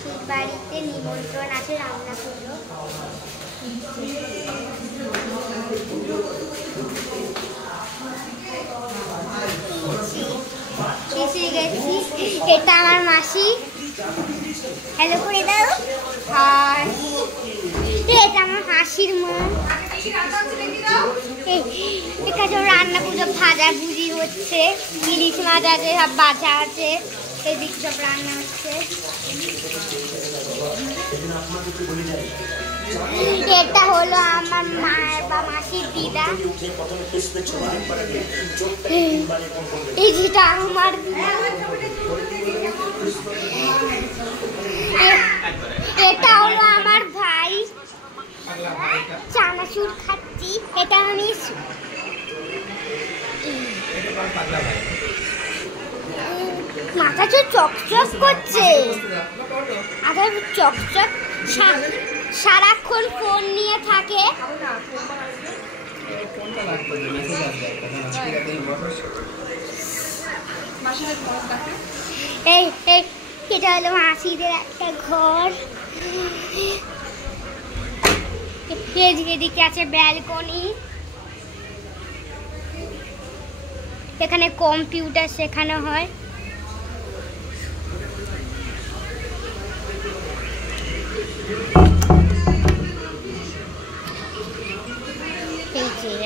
মাসির বাড়িতে নিমন্ত্রণ আছে, রান্না করলো। এসে গেছি, এটা আমার মাসি। হ্যালো করে দাও। আর এটা আমার হাসির মা। এখানে রান্না পুজো ভাজা ভুজি হচ্ছে, ইলিশ মাছ আছে, সব বাজা আছে, এদিক সব রান্না হচ্ছে। এটা হলো আমার মা বা মাসির দিদা। এই যেটা আমার এটা হলো আমার ভাই, চানাচুর খাচ্ছি। এটা আমি মাথা চকচক করছে, মাথা চকচক, সারাক্ষণ ফোন নিয়ে থাকে। এটা হলো মাসিদের একটা ঘর। এদিকে আছে ব্যালকনি, এখানে কম্পিউটার শেখানো হয়।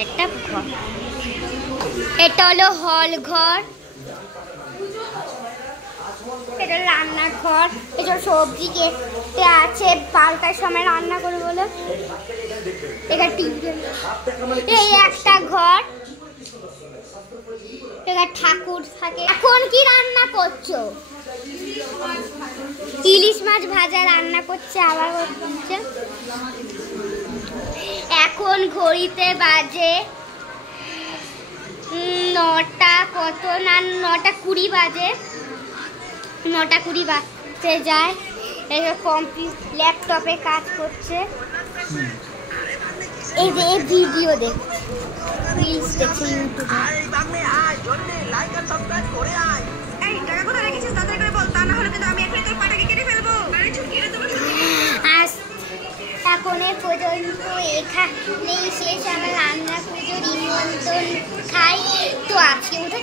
একটা ঘর, এটা হলো হল ঘর, এটা রান্নাঘর। এসব সবজি কেটে আছে, পাল্টার সময় রান্না করে বলে। এটা টিভি। এই একটা ঘর, এটা ঠাকুর থাকে। এখন কি রান্না করছো? ইলিশ মাছ ভাজা রান্না করছে, আবার করছে। এখন ঘড়িতে বাজে 9টা কত না 9টা 20 বাজে, 9টা 20 বাজতে যায়। ল্যাপটপে কাজ করছে। এই যে ভিডিও দেখছে, রিলস দেখছে ইউটিউবে। এখন পর্যন্ত এখানেই শেষ আমার রান্না পুজোর নিমন্ত্রণ খাই। তো আজকে ওটা